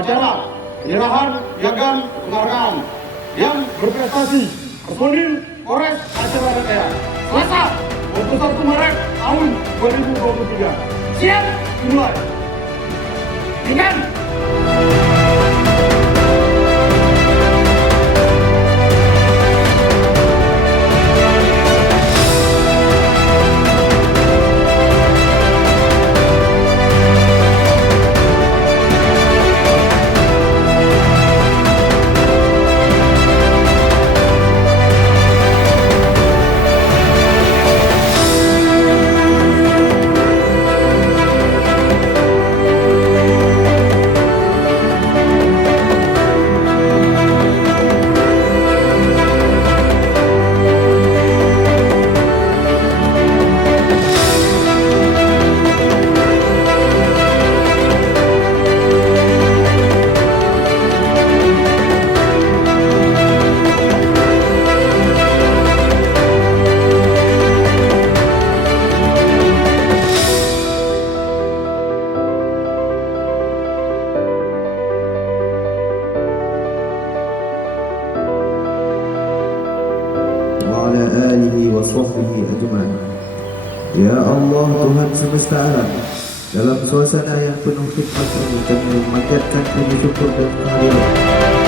upacara penyerahan piagam penghargaan yang berprestasi personil Polres Aceh Barat Daya Selasa 21 Maret tahun 2023. Siap dimulai. Dengan وعلى آله وصحبه أجمعين. Ya Allah Tuhan semesta alam, dalam suasana yang penuh hikmat ini kami memanjatkan puji syukur dan kehadiran